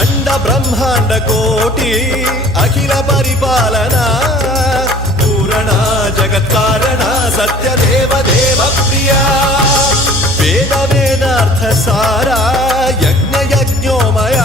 अंड ब्रह्मांड कोटि अखिल परिपालना पूरणा जगत्कारणा सत्यदेव देव प्रिया वेद वेदार्थ सारा यज्ञ यज्ञोमया